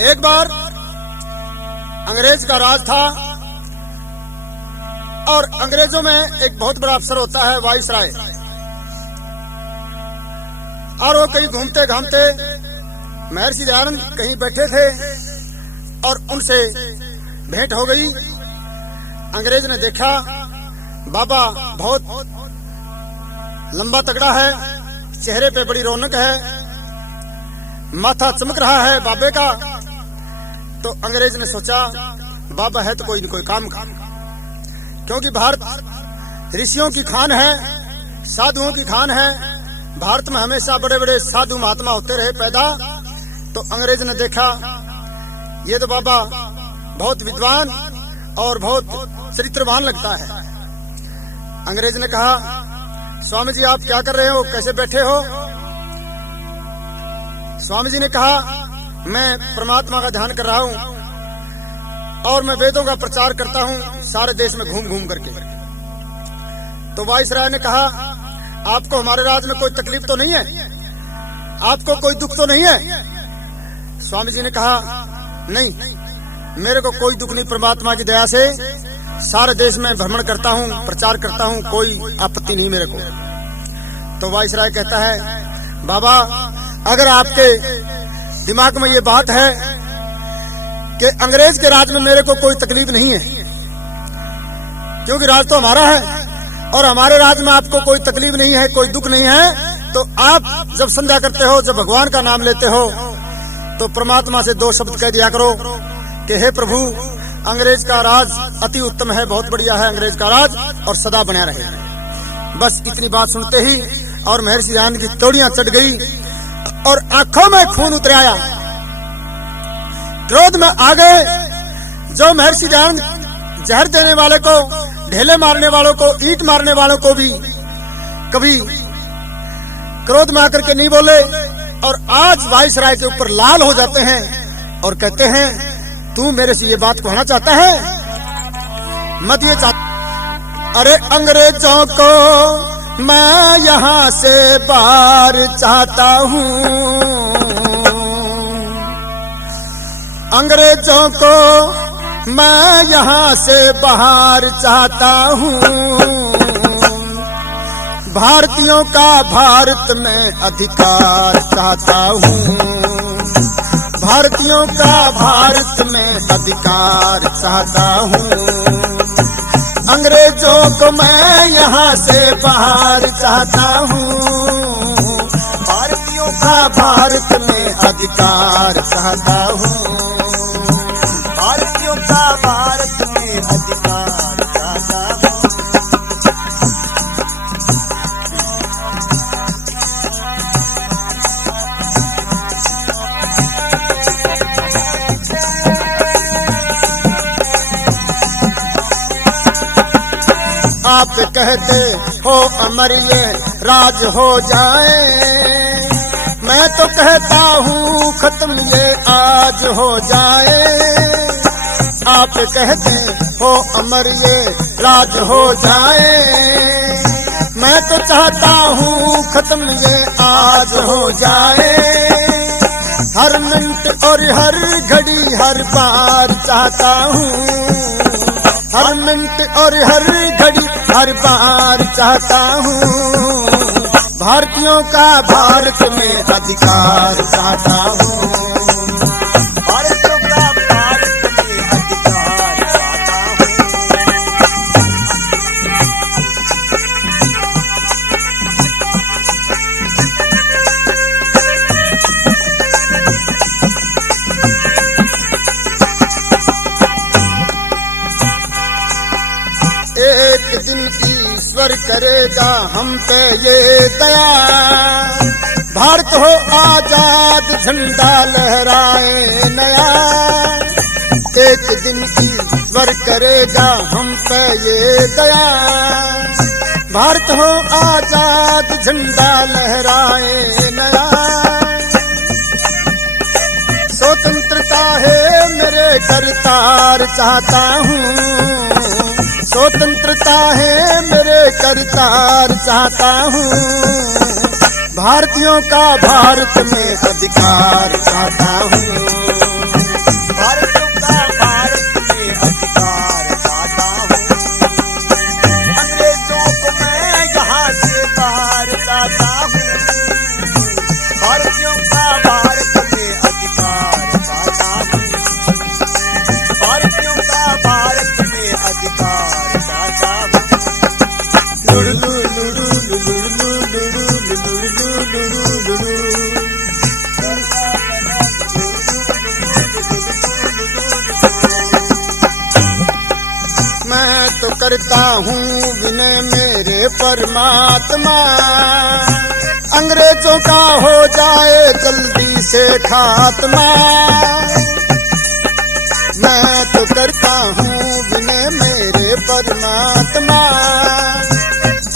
एक बार अंग्रेज का राज था और अंग्रेजों में एक बहुत बड़ा अफसर होता है वाइसराय, और वो कहीं घूमते घामते महर्षि दयानंद कहीं बैठे थे और उनसे भेंट हो गई। अंग्रेज ने देखा बाबा बहुत लंबा तगड़ा है, चेहरे पे बड़ी रौनक है, माथा चमक रहा है बाबे का। तो अंग्रेज ने सोचा बाबा है तो कोई न कोई काम का, क्योंकि भारत ऋषियों की खान है, साधुओं की खान है। भारत में हमेशा बड़े बड़े साधु महात्मा होते रहे पैदा। तो अंग्रेज ने देखा ये तो बाबा बहुत विद्वान और बहुत चरित्रवान लगता है। अंग्रेज ने कहा स्वामी जी आप क्या कर रहे हो, कैसे बैठे हो? स्वामी जी ने कहा मैं परमात्मा का ध्यान कर रहा हूं और मैं वेदों का प्रचार करता हूं सारे देश में घूम घूम करके। तो वाइसराय ने कहा आपको हमारे राज में कोई तकलीफ तो नहीं है, आपको कोई दुख तो नहीं है? स्वामी जी ने कहा नहीं, मेरे को कोई दुख नहीं, परमात्मा की दया से सारे देश में भ्रमण करता हूँ, प्रचार करता हूँ, कोई आपत्ति नहीं मेरे को। तो वाइसराय कहता है बाबा अगर आपके दिमाग में ये बात है कि अंग्रेज के राज में मेरे को कोई तकलीफ नहीं है, क्योंकि राज तो हमारा है और हमारे राज में आपको कोई तकलीफ नहीं है, कोई दुख नहीं है, तो आप जब संध्या करते हो, जब भगवान का नाम लेते हो, तो परमात्मा से 2 शब्द कह दिया करो कि हे प्रभु अंग्रेज का राज अति उत्तम है, बहुत बढ़िया है अंग्रेज का राज और सदा बना रहे। बस इतनी बात सुनते ही और महर्षि दयानंद की तोड़ियां चढ़ गई और आंखों में खून उतर आया, क्रोध में आ गए। जो महर्षि दयानंद जहर देने वाले को, ढेले मारने वालों को, ईंट मारने वालों को भी कभी क्रोध में आकर के नहीं बोले, और आज वाइसराय के ऊपर लाल हो जाते हैं और कहते हैं तू मेरे से ये बात कहना चाहता है, मत ये चाहता। अरे अंग्रेजों को मैं यहाँ से बाहर चाहता हूँ, अंग्रेजों को मैं यहाँ से बाहर चाहता हूँ। भारतीयों का भारत में अधिकार चाहता हूँ, भारतीयों का भारत में अधिकार चाहता हूँ। अंग्रेजों को मैं यहाँ से बाहर चाहता हूँ, भारतीयों का भारत में अधिकार चाहता हूँ, भारतीयों का भारत में अधिकार चाहता हूँ। आप कहते हो अमर ये राज हो जाए, मैं तो कहता हूँ खत्म ये आज हो जाए। आप कहते हो अमर ये राज हो जाए, मैं तो चाहता हूँ खत्म ये आज हो जाए। हर मिनट और हर घड़ी हर बार चाहता हूँ, हर मिनट और हर घड़ी हर बार चाहता हूँ। भारतीयों का भारत में अधिकार चाहता हूँ, भारतीयों का भारत में अधिकार चाहता हूँ। एक दिन ईश्वर करेगा हम पे ये दया, भारत हो आजाद झंडा लहराए नया। एक दिन ईश्वर करेगा हम पे ये दया, भारत हो आजाद झंडा लहराए नया। स्वतंत्रता है मेरे करतार चाहता हूँ, स्वतंत्रता है मेरे करतार चाहता हूँ। भारतीयों का भारत में अधिकार चाहता हूँ। करता हूँ विनय मेरे परमात्मा, अंग्रेजों का हो जाए जल्दी से खात्मा। मैं तो करता हूँ विनय मेरे परमात्मा,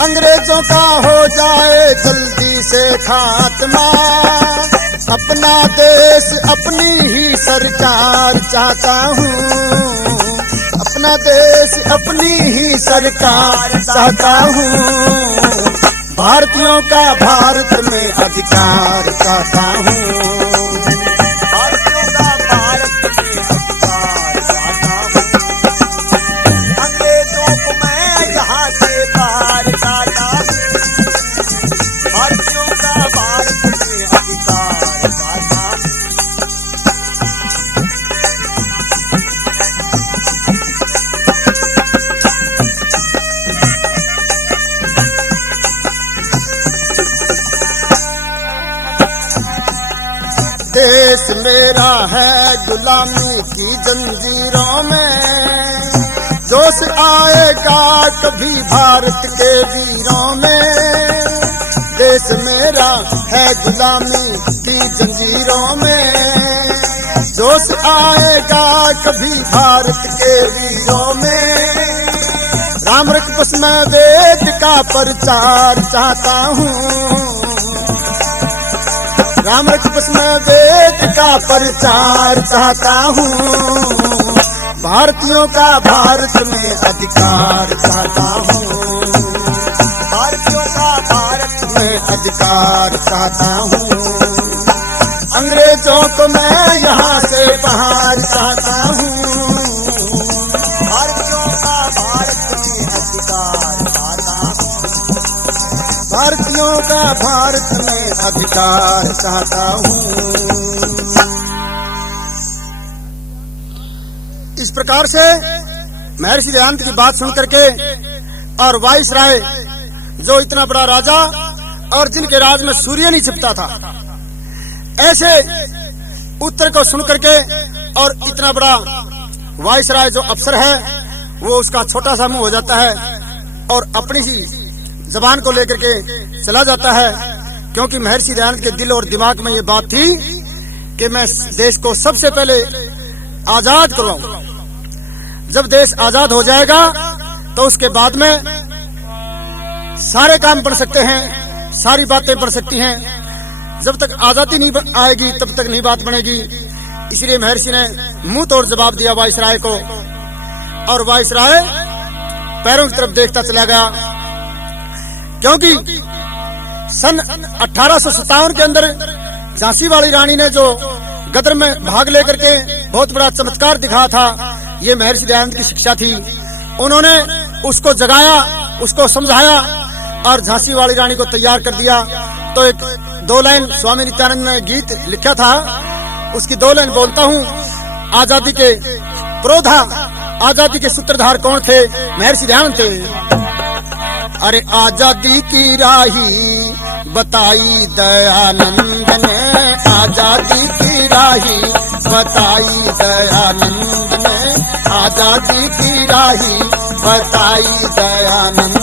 अंग्रेजों का हो जाए जल्दी से खात्मा। अपना देश अपनी ही सरकार चाहता हूँ, अपना देश अपनी ही सरकार चाहता हूँ। भारतीयों का भारत में अधिकार चाहता हूँ, भारतीयों का भारत में अधिकार चाहता हूँ। अंग्रेजों को मैं यहाँ से पार चाहता हूँ, भारतीयों का भारत में अधिकार चाहता हूँ। देश मेरा है गुलामी की जंजीरों में, जोश आएगा कभी भारत के वीरों में। देश मेरा है गुलामी की जंजीरों में, जोश आएगा कभी भारत के वीरों में। राम रक्त में वेद का प्रचार चाहता हूँ, राम रक्त में वेद का प्रचार चाहता हूँ। भारतीयों का भारत में अधिकार चाहता हूँ, भारतीयों का भारत में अधिकार चाहता हूँ। अंग्रेजों को मैं यहाँ से बाहर चाहता हूँ, भारतीयों का भारत में अधिकार चाहता हूँ, भारतीयों का भारत में अधिकार चाहता हूँ। इस प्रकार से महर्षि दयानंद की बात सुन करके और वाइसराय जो इतना बड़ा राजा और जिनके राज में सूर्य नहीं छिपता था, ऐसे उत्तर को सुन करके और इतना बड़ा वाइसराय जो अफसर है वो उसका छोटा सा मुंह हो जाता है और अपनी ही जबान को लेकर के चला जाता है, क्योंकि महर्षि दयानंद के दिल और दिमाग में ये बात थी कि मैं देश को सबसे पहले आजाद करवाऊं। जब देश आजाद हो जाएगा तो उसके बाद में सारे काम बढ़ सकते हैं, सारी बातें बढ़ सकती हैं। जब तक आजादी नहीं आएगी तब तक नहीं बात बनेगी। इसलिए महर्षि ने मुंह तोड़ जवाब दिया वाइसराय को, और वाइसराय पैरों की तरफ देखता चला गया, क्योंकि सन 1857 के अंदर झांसी वाली रानी ने जो गदर में भाग लेकर के बहुत बड़ा चमत्कार दिखाया था, ये महर्षि दयानंद की शिक्षा थी। उन्होंने उसको जगाया, उसको समझाया और झांसी वाली रानी को तैयार कर दिया। तो एक 2 लाइन स्वामी नित्यानंद ने गीत लिखा था, उसकी 2 लाइन बोलता हूँ। आजादी के प्रोधा, आजादी के सूत्रधार कौन थे? महर्षि दयानंद थे। अरे आजादी की राही बताई दयानंद ने, आजादी की राही बताई दयानंद ने, आजादी की राही बताई दयानंद